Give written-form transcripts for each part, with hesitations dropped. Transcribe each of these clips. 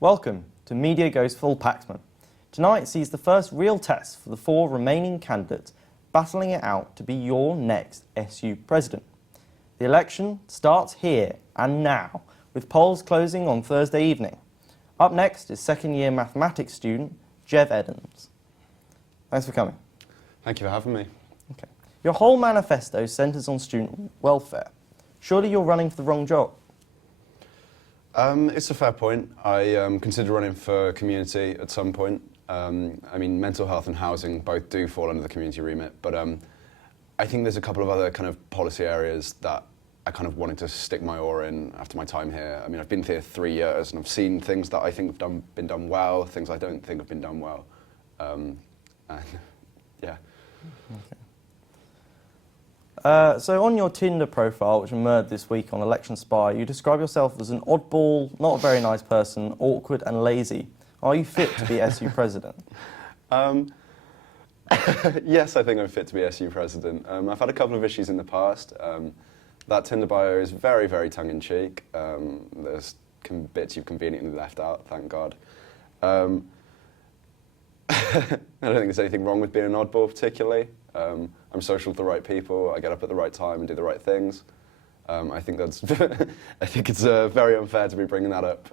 Welcome to Media Goes Full Paxman. Tonight sees the first real test for the 4 remaining candidates battling it out to be your next SU president. The election starts here and now, with polls closing on Thursday evening. Up next is second-year mathematics student JEV Edens. Thanks for coming. Thank you for having me. Okay. Your whole manifesto centres on student welfare. Surely you're running for the wrong job? It's a fair point. I consider running for community at some point. I mean, mental health and housing both do fall under the community remit, but I think there's a couple of other kind of policy areas that I kind of wanted to stick my oar in after my time here. I mean, I've been here 3 years and I've seen things that I think have been done well, things I don't think have been done well. And yeah. Okay. So on your Tinder profile, which emerged this week on Election Spy, you describe yourself as an oddball, not a very nice person, awkward and lazy. Are you fit to be SU president? Yes, I think I'm fit to be SU president. I've had a couple of issues in the past. That Tinder bio is very, very tongue-in-cheek. There's bits you've conveniently left out, thank God. I don't think there's anything wrong with being an oddball particularly. I'm social with the right people, I get up at the right time and do the right things. I think that's I think it's very unfair to be bringing that up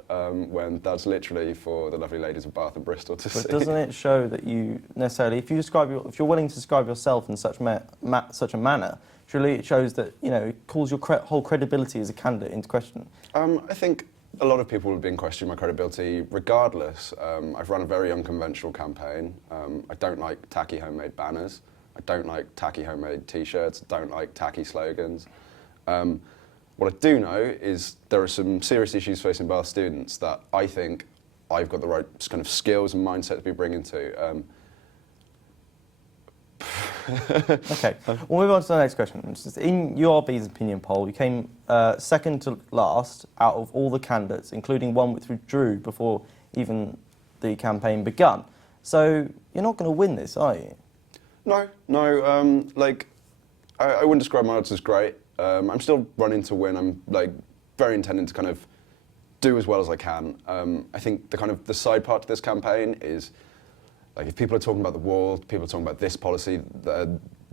when that's literally for the lovely ladies of Bath and Bristol to see. But doesn't it show that you necessarily, if you're willing to describe yourself in such a manner, surely it shows that, you know, it calls your whole credibility as a candidate into question? I think a lot of people have been questioning my credibility regardless. I've run a very unconventional campaign. I don't like tacky homemade banners. I don't like tacky homemade t-shirts. I don't like tacky slogans. What I do know is there are some serious issues facing Bath students that I think I've got the right kind of skills and mindset to be bringing to. Okay, we'll move on to the next question. In URB's opinion poll, you came second to last out of all the candidates, including one which withdrew before even the campaign begun. So you're not going to win this, are you? No. Like, I wouldn't describe my odds as great. I'm still running to win. I'm like very intending to kind of do as well as I can. I think the side part to this campaign is, like, if people are talking about the wall, people are talking about this policy,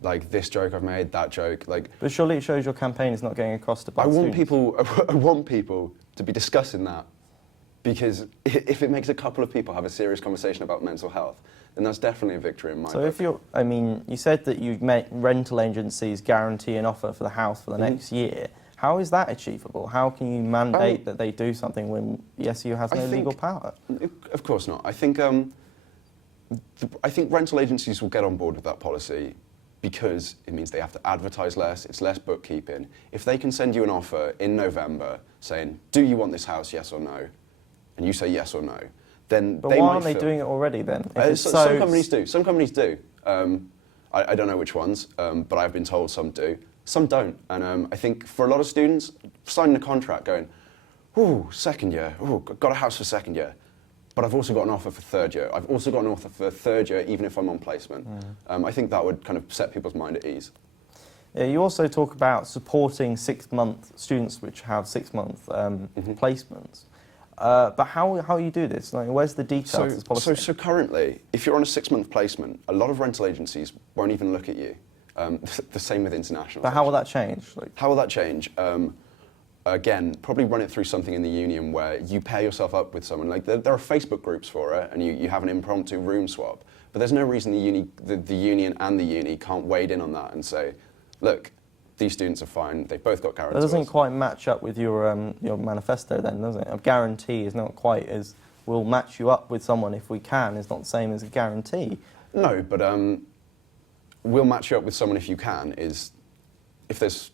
like this joke I've made, that joke, like. But surely it shows your campaign is not getting across to Bath students. I want people to be discussing that, because if it makes a couple of people have a serious conversation about mental health, then that's definitely a victory in my book. So if you're, I mean, you said that you've made rental agencies guarantee an offer for the house for the next year. How is that achievable? How can you mandate that they do something when the SU has no legal power? Of course not. I think rental agencies will get on board with that policy because it means they have to advertise less, it's less bookkeeping. If they can send you an offer in November saying, do you want this house, yes or no? And you say yes or no, then but why aren't they doing it already then? Some companies do. Some companies do. I don't know which ones, but I've been told some do. Some don't. And I think for a lot of students, signing a contract going, ooh, second year, ooh, got a house for second year, but I've also got an offer for third year. I've also got an offer for third year, even if I'm on placement. I think that would kind of set people's mind at ease. Yeah, you also talk about supporting 6-month students which have 6-month placements. But how you do this? Like, where's the details of this policy? So currently, if you're on a 6-month placement, a lot of rental agencies won't even look at you. The same with international. But how will that change? How will that change? Again, probably run it through something in the union where you pair yourself up with someone. Like there are Facebook groups for it, and you have an impromptu room swap. But there's no reason the union and the uni can't wade in on that and say, look, these students are fine. They've both got guarantees. That doesn't quite match up with your manifesto, then, does it? A guarantee is not quite as we'll match you up with someone if we can. Is not the same as a guarantee. No, but we'll match you up with someone if you can. Is if there's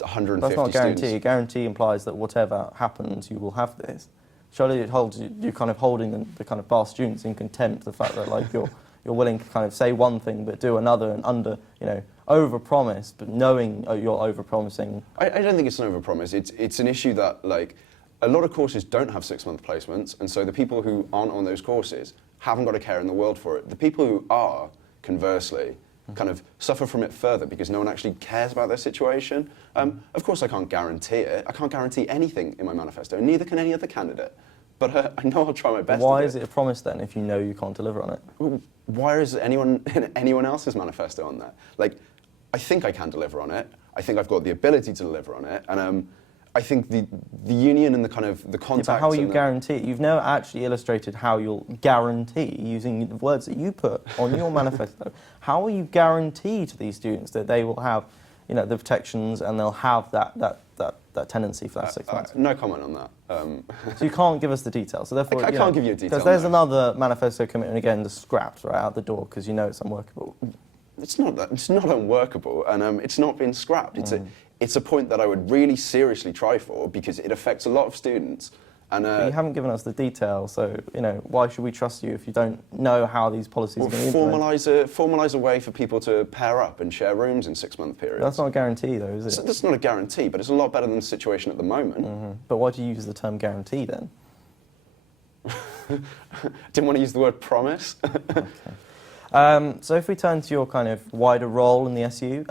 150 That's not a guarantee. students. A guarantee implies that whatever happens, you will have this. Surely it holds you kind of holding the kind of Bath students in contempt. The fact that like you're willing to kind of say one thing but do another and over-promise, but knowing you're over-promising. I don't think it's an over-promise. It's an issue that, like, a lot of courses don't have 6-month placements, and so the people who aren't on those courses haven't got a care in the world for it. The people who are, conversely, kind of suffer from it further because no one actually cares about their situation. Of course I can't guarantee it. I can't guarantee anything in my manifesto, and neither can any other candidate. but I know I'll try my best. Why is it a promise then if you know you can't deliver on it? Well, why is anyone else's manifesto on there? Like, I think I can deliver on it. I think I've got the ability to deliver on it, and I think the union and the kind of the contacts. Yeah, but how will you guarantee it? You've never actually illustrated how you'll guarantee, using the words that you put on your manifesto, how will you guarantee to these students that they will have, you know, the protections and they'll have that tendency for that 6 months? No comment on that. So you can't give us the details. So therefore, I can't give you a detail. Because there's another manifesto commitment again, the scraps right out the door because you know it's unworkable. It's not that. It's not unworkable, and it's not been scrapped. It's a point that I would really seriously try for because it affects a lot of students. And but you haven't given us the details, so you know why should we trust you if you don't know how these policies are going to implement? Formalise a way for people to pair up and share rooms in 6-month periods. That's not a guarantee, though, is it? That's not a guarantee, but it's a lot better than the situation at the moment. But why do you use the term guarantee then? Didn't want to use the word promise. Okay. So if we turn to your kind of wider role in the SU,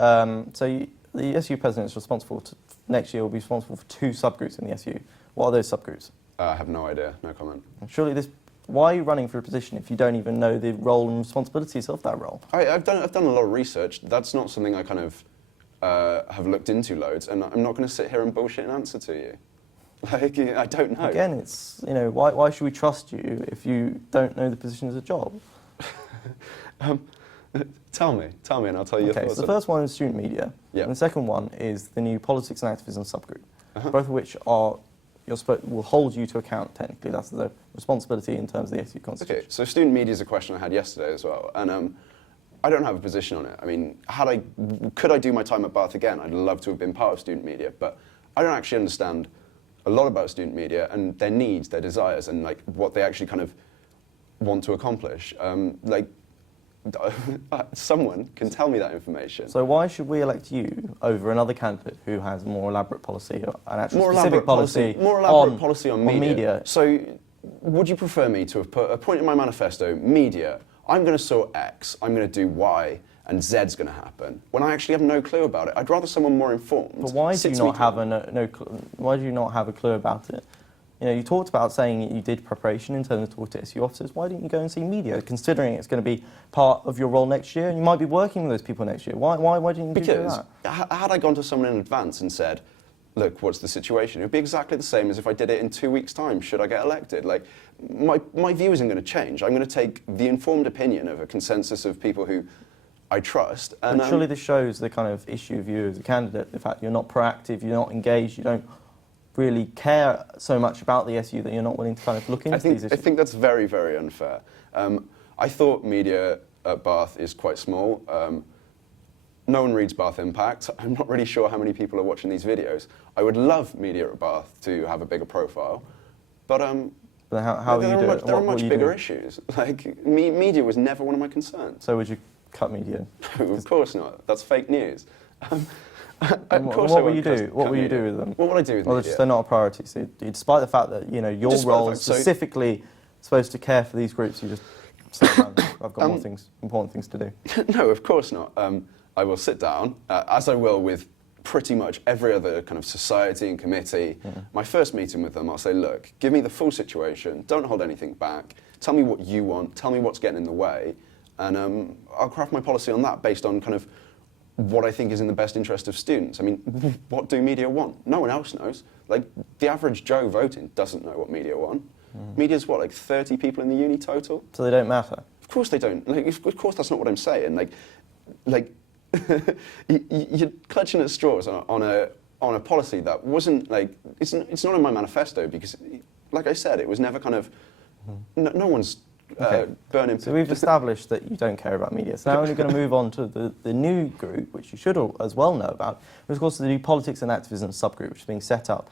the SU president is responsible next year will be responsible for 2 subgroups in the SU. What are those subgroups? I have no idea, no comment. Surely why are you running for a position if you don't even know the role and responsibilities of that role? I've done a lot of research. That's not something I kind of have looked into loads, and I'm not going to sit here and bullshit an answer to you. Like, I don't know. Again, it's, you know, why should we trust you if you don't know the position of the job? Tell me, and I'll tell you your thoughts. Okay, so the first one is student media, yeah. and the second one is the new politics and activism subgroup, both of which are will hold you to account technically. That's the responsibility in terms of the SU constitution. Okay, so student media is a question I had yesterday as well, and I don't have a position on it. I mean, could I do my time at Bath again? I'd love to have been part of student media, but I don't actually understand a lot about student media and their needs, their desires, and like what they actually kind of want to accomplish. Someone can tell me that information. So why should we elect you over another candidate who has a more elaborate policy, an actual more specific policy on media? So would you prefer me to have put a point in my manifesto, media, I'm going to sort X, I'm going to do Y, and Z's going to happen, when I actually have no clue about it? I'd rather someone more informed. But why do you not have why do you not have a clue about it? You know, you talked about saying you did preparation in terms of talking to SU officers. Why didn't you go and see media, considering it's going to be part of your role next year, and you might be working with those people next year? Why didn't you do that? Because had I gone to someone in advance and said, look, what's the situation? It would be exactly the same as if I did it in 2 weeks' time, should I get elected. Like, my view isn't going to change. I'm going to take the informed opinion of a consensus of people who I trust. And surely this shows the kind of issue of you as a candidate, the fact you're not proactive, you're not engaged, you don't really care so much about the SU that you're not willing to kind of look into these issues. I think that's very, very unfair. I thought media at Bath is quite small. No one reads Bath Impact. I'm not really sure how many people are watching these videos. I would love media at Bath to have a bigger profile, but how will you do it? There are much bigger issues. Like, media was never one of my concerns. So would you cut media? No, of course not. That's fake news. What will you do? What will you do with them? What will I do with well, media? They're not a priority. So despite the fact that, you know, your role is specifically supposed to care for these groups, you just say, I've got more important things to do. No, of course not. I will sit down, as I will with pretty much every other kind of society and committee. My first meeting with them, I'll say, look, give me the full situation, don't hold anything back, tell me what you want, tell me what's getting in the way, and I'll craft my policy on that based on kind of what I think is in the best interest of students. I mean, what do media want? No one else knows. Like, the average Joe voting doesn't know what media want. Media's what, like 30 people in the uni total? So they don't matter? Of course they don't. Like, of course that's not what I'm saying. Like you're clutching at straws on a policy that wasn't, like, it's not in my manifesto because, like I said, it was never kind of, no one's burning. So we've established that you don't care about media. So now we're going to move on to the new group, which you should all as well know about, which of course is the new politics and activism subgroup, which is being set up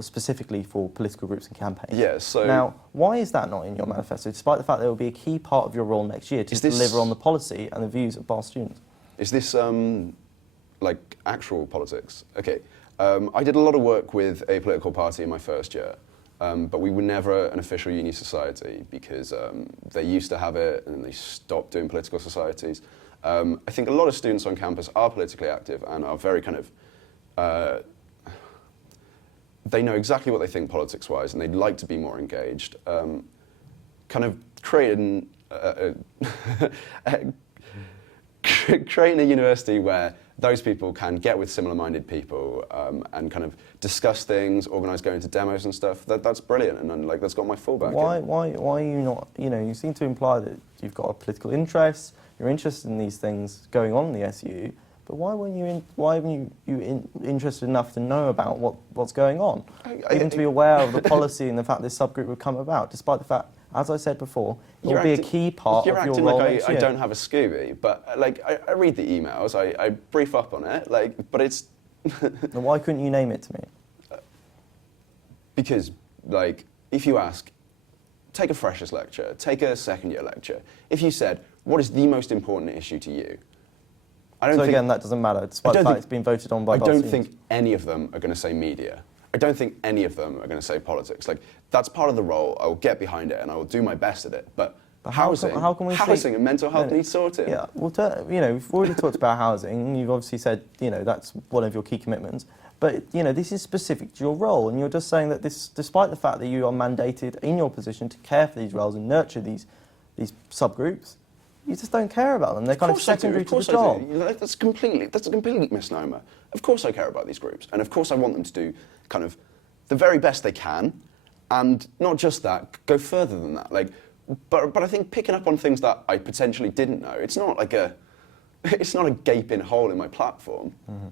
specifically for political groups and campaigns. Yeah, so now, why is that not in your manifesto, despite the fact that it will be a key part of your role next year to deliver on the policy and the views of Bath students? Is this like actual politics? Okay, I did a lot of work with a political party in my first year. But we were never an official uni society because they used to have it and they stopped doing political societies. I think a lot of students on campus are politically active and are very kind of, they know exactly what they think politics-wise, and they'd like to be more engaged. Kind of creating creating a university where those people can get with similar-minded people and kind of discuss things, organise going to demos and stuff. That's brilliant, and like that's got my full back. Why are you not? You know, you seem to imply that you've got a political interest. You're interested in these things going on in the SU, but why haven't you interested enough to know about what's going on, even to be aware of the policy and the fact this subgroup would come about, despite the fact, as I said before, it will be a key part of your role next year. You're acting like I don't have a Scooby, but like I read the emails, I brief up on it, like, but it's. Then why couldn't you name it to me? Because, like, if you ask, take a freshers lecture, take a second year lecture. If you said, what is the most important issue to you? Again, that doesn't matter, despite the fact it's been voted on by. I don't think any of them are going to say media. I don't think any of them are going to say politics. Like, that's part of the role. I will get behind it and I will do my best at it. But housing and mental health need sorting. Yeah, well, you know, we've already talked about housing. You've obviously said, you know, that's one of your key commitments. But, you know, this is specific to your role, and you're just saying that this, despite the fact that you are mandated in your position to care for these roles and nurture these subgroups, you just don't care about them. They're kind of secondary to the job. That's a complete misnomer. Of course I care about these groups, and of course I want them to do kind of the very best they can, and not just that, go further than that. Like, but I think picking up on things that I potentially didn't know, it's not a gaping hole in my platform. Mm-hmm.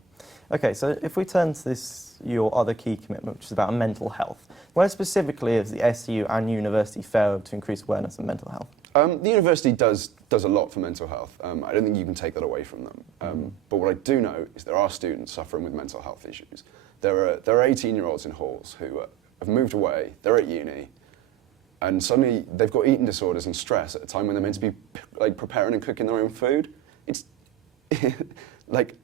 Okay, so if we turn to this, your other key commitment, which is about mental health, where specifically has the SU and university failed to increase awareness of mental health? The university does a lot for mental health. I don't think you can take that away from them. But what I do know is there are students suffering with mental health issues. There are 18-year-olds in halls who have moved away, they're at uni, and suddenly they've got eating disorders and stress at a time when they're meant to be like preparing and cooking their own food. It's like,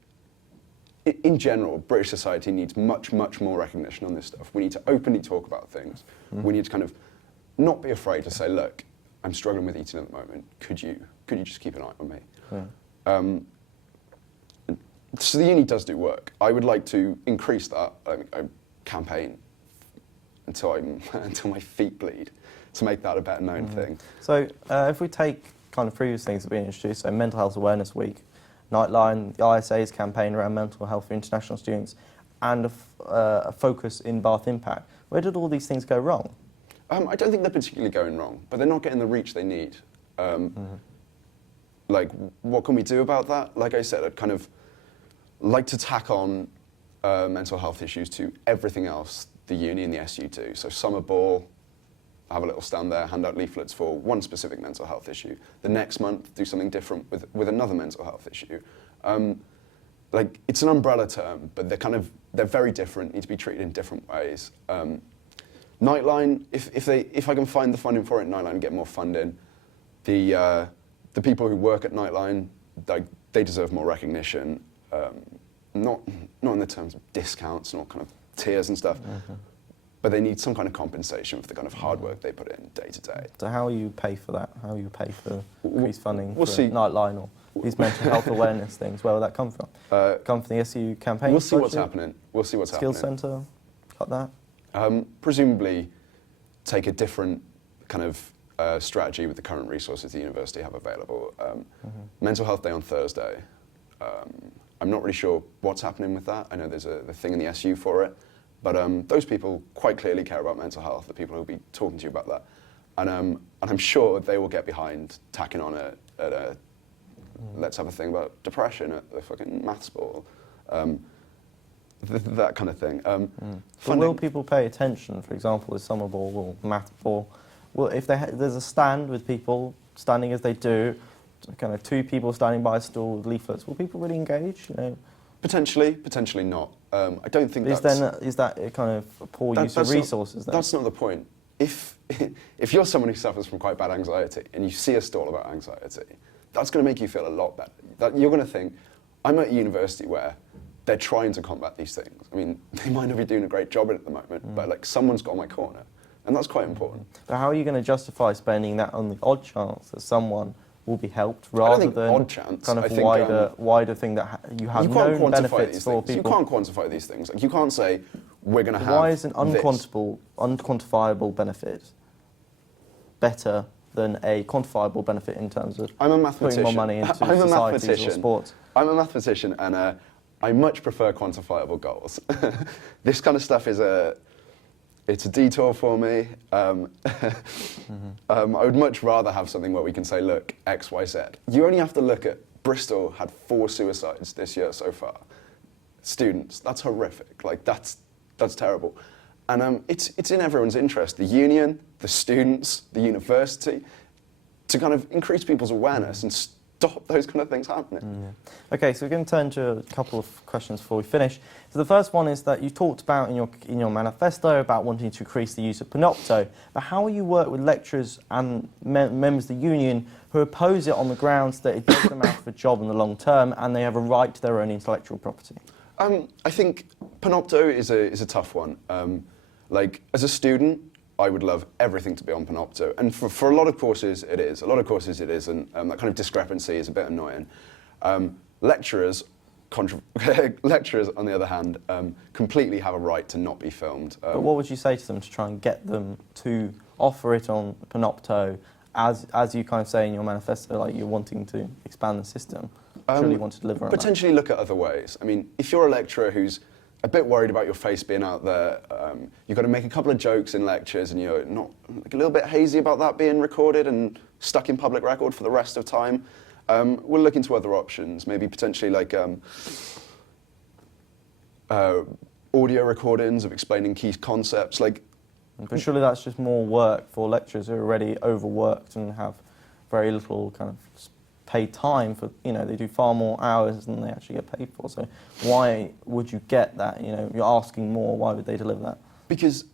in general, British society needs much more recognition on this stuff. We need to openly talk about things. We need to kind of not be afraid to say, look, I'm struggling with eating at the moment. Could you just keep an eye on me? Yeah. So the uni does do work. I would like to increase that. I campaign until my feet bleed to make that a better known thing. So if we take kind of previous things that have been introduced, so Mental Health Awareness Week, Nightline, the ISA's campaign around mental health for international students, and a focus in Bath Impact, where did all these things go wrong? I don't think they're particularly going wrong, but they're not getting the reach they need. Like, what can we do about that? Like I said, I'd kind of like to tack on mental health issues to everything else the uni and the SU do. So summer ball, have a little stand there, hand out leaflets for one specific mental health issue. The next month, do something different with another mental health issue. Like, it's an umbrella term, but they're very different, need to be treated in different ways. Nightline, if I can find the funding for it, Nightline get more funding. The people who work at Nightline, they deserve more recognition. Not in the terms of discounts, not kind of tiers and stuff, but they need some kind of compensation for the kind of hard work they put in day to day. So how will you pay for that? How will you pay for increased funding for see. Nightline or these mental health awareness things? Where will that come from? Come from the SU campaign? We'll see what's happening. We'll see what's happening. Skills Centre, cut that? Presumably take a different kind of strategy with the current resources the university have available. Mental Health Day on Thursday. I'm not really sure what's happening with that. I know there's a thing in the SU for it, but those people quite clearly care about mental health, the people who will be talking to you about that. And I'm sure they will get behind tacking on let's have a thing about depression at the fucking maths ball. That kind of thing. But will people pay attention, for example, with summer ball or math ball? Well, if there's a stand with people standing as they do, kind of two people standing by a stall with leaflets, will people really engage? You know? Potentially not. I don't think is that a kind of a poor use of resources then? That's not the point. If you're someone who suffers from quite bad anxiety and you see a stall about anxiety, that's going to make you feel a lot better. You're going to think, I'm at a university where they're trying to combat these things. I mean, they might not be doing a great job at the moment, but like someone's got my corner, and that's quite important. But how are you going to justify spending that on the odd chance that someone will be helped, rather than odd chance. kind of wider thing that you have known benefits for people? You can't quantify these things. Like, you can't say we're going to have Why is an this. unquantifiable benefit better than a quantifiable benefit in terms of I'm a putting mathematician. more money into I'm a societies or mathematician. sports? I'm a mathematician, and I much prefer quantifiable goals. This kind of stuff it's a detour for me. I would much rather have something where we can say, look, X, Y, Z. You only have to look at Bristol had 4 suicides this year so far. Students, that's horrific. Like that's terrible. And it's in everyone's interest, the union, the students, the university, to kind of increase people's awareness and stop those kind of things happening. Yeah. Okay, so we're going to turn to a couple of questions before we finish. So the first one is that you talked about in your manifesto about wanting to increase the use of Panopto, but how will you work with lecturers and members of the union who oppose it on the grounds that it does them out of a job in the long term and they have a right to their own intellectual property? I think Panopto is a tough one. Like, as a student, I would love everything to be on Panopto. And for a lot of courses, it is. A lot of courses, it isn't. That kind of discrepancy is a bit annoying. Lecturers, on the other hand, completely have a right to not be filmed. But what would you say to them to try and get them to offer it on Panopto, as you kind of say in your manifesto, like you're wanting to expand the system, truly want to deliver on potentially look at other ways. I mean, if you're a lecturer who's a bit worried about your face being out there, you've got to make a couple of jokes in lectures and you're not like, a little bit hazy about that being recorded and stuck in public record for the rest of time, we'll look into other options, maybe potentially like audio recordings of explaining key concepts. But surely that's just more work for lecturers who are already overworked and have very little kind of paid time for, they do far more hours than they actually get paid for. So why would you get that? You're asking more, why would they deliver that? Because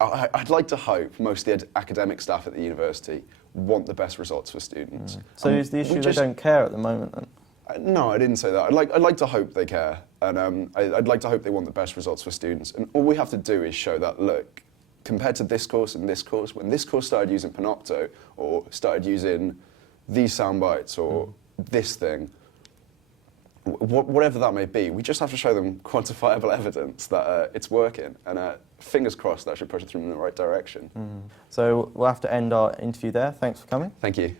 I'd like to hope most of the academic staff at the university want the best results for students. So is the issue they don't care at the moment then? No, I didn't say that. I'd like to hope they care, and I'd like to hope they want the best results for students. And all we have to do is show that, look, compared to this course and this course, when this course started using Panopto or started using these sound bites or this thing, whatever that may be, we just have to show them quantifiable evidence that it's working, and fingers crossed that should push it through in the right direction. So we'll have to end our interview there. Thanks for coming. Thank you.